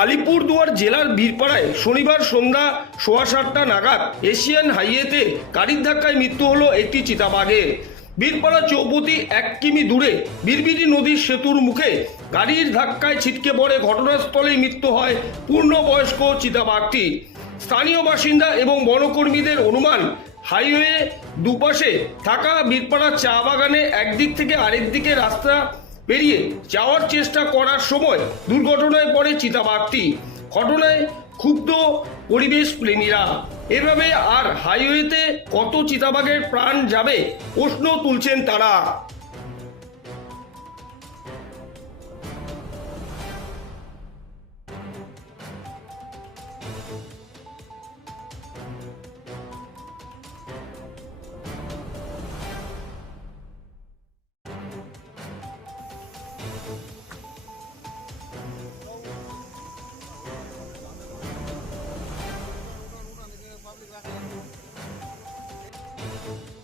আলিপুরদুয়ার জেলার বীরপাড়ায় শনিবার সন্ধ্যা সোয়া সাতটা নাগাদ এশিয়ান হাইওয়েতে গাড়ির ধাক্কায় মৃত্যু হলো একটি চিতাবাঘের বীরপাড়া চৌপতি এক কিমি দূরে বীরবিরি নদীর সেতুর মুখে গাড়ির ধাক্কায় ছিটকে পড়ে ঘটনাস্থলেই মৃত্যু হয় পূর্ণবয়স্ক চিতাবাঘটি। স্থানীয় বাসিন্দা এবং বনকর্মীদের অনুমান, হাইওয়ে দুপাশে থাকা বীরপাড়া চা বাগানে একদিক থেকে আরেক দিকে রাস্তা পেরিয়ে যাওয়ার চেষ্টা করার সময় দুর্ঘটনায় পড়ে চিতাবাঘটি। ঘটনায় ক্ষুব্ধ পরিবেশ প্রেমীরা। এভাবে আর হাইওয়েতে কত চিতাবাঘের প্রাণ যাবে প্রশ্ন তুলছেন তারা। you